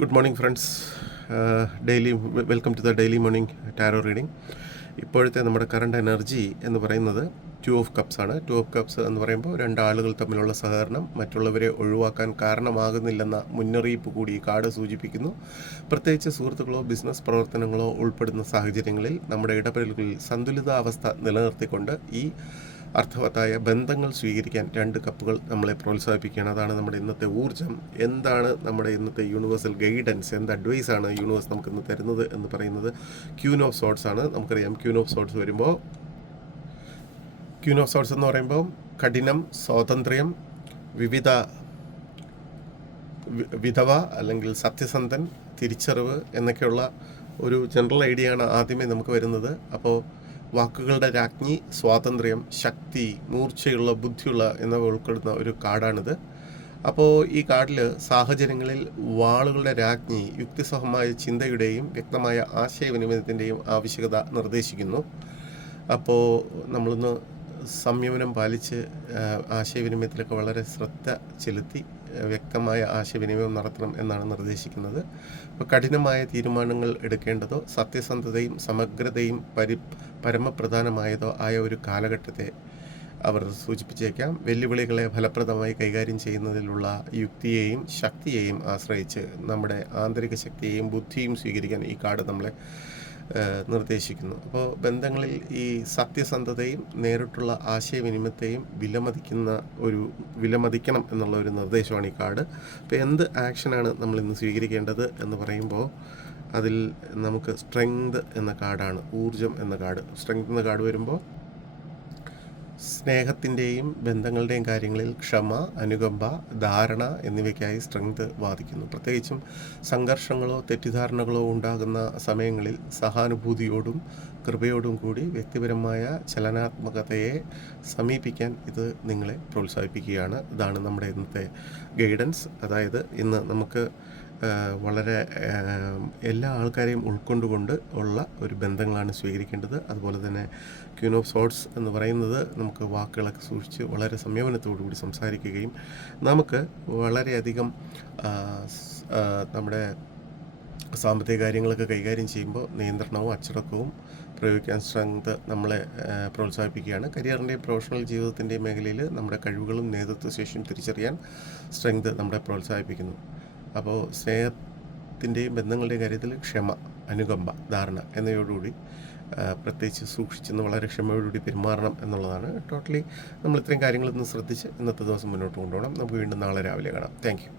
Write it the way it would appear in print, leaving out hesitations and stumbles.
Good morning friends. Daily welcome to the daily morning tarot reading. ഇപ്പോഴത്തെ നമ്മുടെ current energy എന്ന് പറയുന്നത് 2 of cups ആണ്. 2 ഓഫ് കപ്സ് എന്ന് പറയുമ്പോൾ രണ്ടാളുകൾ തമ്മിലുള്ള സഹകരണം മറ്റുള്ളവരെ ഒഴിവാക്കാൻ കാരണമാകുന്നില്ലെന്ന മുന്നറിയിപ്പ് കൂടി ഈ കാർഡ് സൂചിപ്പിക്കുന്നു. പ്രത്യേകിച്ച് സുഹൃത്തുക്കളോ ബിസിനസ് പ്രവർത്തനങ്ങളോ ഉൾപ്പെടുന്ന സാഹചര്യങ്ങളിൽ നമ്മുടെ ഇടപെടലുകളിൽ സന്തുലിതാവസ്ഥ നിലനിർത്തിക്കൊണ്ട് ഈ അർത്ഥവത്തായ ബന്ധങ്ങൾ സ്വീകരിക്കാൻ 2 കപ്പുകൾ നമ്മളെ പ്രോത്സാഹിപ്പിക്കുകയാണ്. അതാണ് നമ്മുടെ ഇന്നത്തെ ഊർജ്ജം. എന്താണ് നമ്മുടെ ഇന്നത്തെ യൂണിവേഴ്സൽ ഗൈഡൻസ്, എന്ത് അഡ്വൈസാണ് യൂണിവേഴ്സ് നമുക്കിന്ന് തരുന്നത് എന്ന് പറയുന്നത് ക്യൂൻ ഓഫ് സോർട്സ് ആണ്. നമുക്കറിയാം ക്യൂൻ ഓഫ് സോർട്സ് വരുമ്പോൾ, ക്യൂൻ ഓഫ് സോർട്സ് എന്ന് പറയുമ്പോൾ കഠിനം, സ്വാതന്ത്ര്യം, വിധവ അല്ലെങ്കിൽ സത്യസന്ധൻ, തിരിച്ചറിവ് എന്നൊക്കെയുള്ള ഒരു ജനറൽ ഐഡിയ ആണ് ആദ്യമേ നമുക്ക് വരുന്നത്. അപ്പോൾ വാക്കുകളുടെ രാജ്ഞി, സ്വാതന്ത്ര്യം, ശക്തി, മൂർച്ചയുള്ള, ബുദ്ധിയുള്ള എന്നിവ ഉൾക്കൊള്ളുന്ന ഒരു കാർഡാണിത്. അപ്പോൾ ഈ കാർഡിൽ സാഹചര്യങ്ങളിൽ വാളുകളുടെ രാജ്ഞി യുക്തിസഹമായ ചിന്തയുടെയും വ്യക്തമായ ആശയവിനിമയത്തിൻ്റെയും ആവശ്യകത നിർദ്ദേശിക്കുന്നു. അപ്പോൾ നമ്മളൊന്ന് സംയമനം പാലിച്ച് ആശയവിനിമയത്തിലൊക്കെ വളരെ ശ്രദ്ധ ചെലുത്തി വ്യക്തമായ ആശയവിനിമയം നടത്തണം എന്നാണ് നിർദ്ദേശിക്കുന്നത്. അപ്പോൾ കഠിനമായ തീരുമാനങ്ങൾ എടുക്കേണ്ടതോ സത്യസന്ധതയും സമഗ്രതയും പരമപ്രധാനമായതോ ആയ ഒരു കാലഘട്ടത്തെ അവർ സൂചിപ്പിച്ചേക്കാം. വെല്ലുവിളികളെ ഫലപ്രദമായി കൈകാര്യം ചെയ്യുന്നതിലുള്ള യുക്തിയെയും ശക്തിയെയും ആശ്രയിച്ച് നമ്മുടെ ആന്തരിക ശക്തിയെയും ബുദ്ധിയും സ്വീകരിക്കാൻ ഈ കാർഡ് നമ്മളെ നിർദ്ദേശിക്കുന്നു. അപ്പോൾ ബന്ധങ്ങളിൽ ഈ സത്യസന്ധതയും നേരിട്ടുള്ള ആശയവിനിമയത്തെയും വിലമതിക്കണം എന്നുള്ള ഒരു നിർദ്ദേശമാണ് ഈ കാർഡ്. അപ്പോൾ എന്ത് ആക്ഷനാണ് നമ്മളിന്ന് സ്വീകരിക്കേണ്ടത് എന്ന് പറയുമ്പോൾ അതിൽ നമുക്ക് സ്ട്രെങ്ത് എന്ന കാർഡാണ്, ഊർജം എന്ന കാർഡ്. സ്ട്രെങ്ത് എന്ന കാർഡ് വരുമ്പോൾ സ്നേഹത്തിൻ്റെയും ബന്ധങ്ങളുടെയും കാര്യങ്ങളിൽ ക്ഷമ, അനുകമ്പ, ധാരണ എന്നിവയ്ക്കായി സ്ട്രെങ്ത് വാദിക്കുന്നു. പ്രത്യേകിച്ചും സംഘർഷങ്ങളോ തെറ്റിദ്ധാരണകളോ ഉണ്ടാകുന്ന സമയങ്ങളിൽ സഹാനുഭൂതിയോടും കൃപയോടും കൂടി വ്യക്തിപരമായ ചലനാത്മകതയെ സമീപിക്കാൻ ഇത് നിങ്ങളെ പ്രോത്സാഹിപ്പിക്കുകയാണ്. ഇതാണ് നമ്മുടെ ഇന്നത്തെ ഗൈഡൻസ്. അതായത് ഇന്ന് നമുക്ക് വളരെ എല്ലാ ആൾക്കാരെയും ഉൾക്കൊണ്ടുകൊണ്ട് ഉള്ള ഒരു ബന്ധങ്ങളാണ് സ്വീകരിക്കേണ്ടത്. അതുപോലെ തന്നെ ക്യൂൻ ഓഫ് സോർട്സ് എന്ന് പറയുന്നത് നമുക്ക് വാക്കുകളൊക്കെ സൂക്ഷിച്ച് വളരെ സംയമനത്തോടു കൂടി സംസാരിക്കുകയും നമുക്ക് വളരെയധികം നമ്മുടെ സാമ്പത്തിക കാര്യങ്ങളൊക്കെ കൈകാര്യം ചെയ്യുമ്പോൾ നിയന്ത്രണവും അച്ചടക്കവും പ്രയോഗിക്കാൻ സ്ട്രെങ്ത് നമ്മളെ പ്രോത്സാഹിപ്പിക്കുകയാണ്. കരിയറിൻ്റെയും പ്രൊഫഷണൽ ജീവിതത്തിൻ്റെയും മേഖലയിൽ നമ്മുടെ കഴിവുകളും നേതൃത്വ ശേഷിയും തിരിച്ചറിയാൻ സ്ട്രെങ്ത് നമ്മളെ പ്രോത്സാഹിപ്പിക്കുന്നു. അപ്പോൾ സ്നേഹത്തിൻ്റെയും ബന്ധങ്ങളുടെയും കാര്യത്തിൽ ക്ഷമ, അനുകമ്പ, ധാരണ എന്നിവയോടുകൂടി പ്രത്യേകിച്ച് സൂക്ഷിച്ചെന്ന് വളരെ ക്ഷമയോടുകൂടി പെരുമാറണം എന്നുള്ളതാണ്. ടോട്ടലി നമ്മൾ ഇത്രയും കാര്യങ്ങളൊന്ന് ശ്രദ്ധിച്ച് ഇന്നത്തെ ദിവസം മുന്നോട്ട് കൊണ്ടുപോകണം. നമുക്ക് വീണ്ടും നാളെ രാവിലെ കാണാം. Thank you.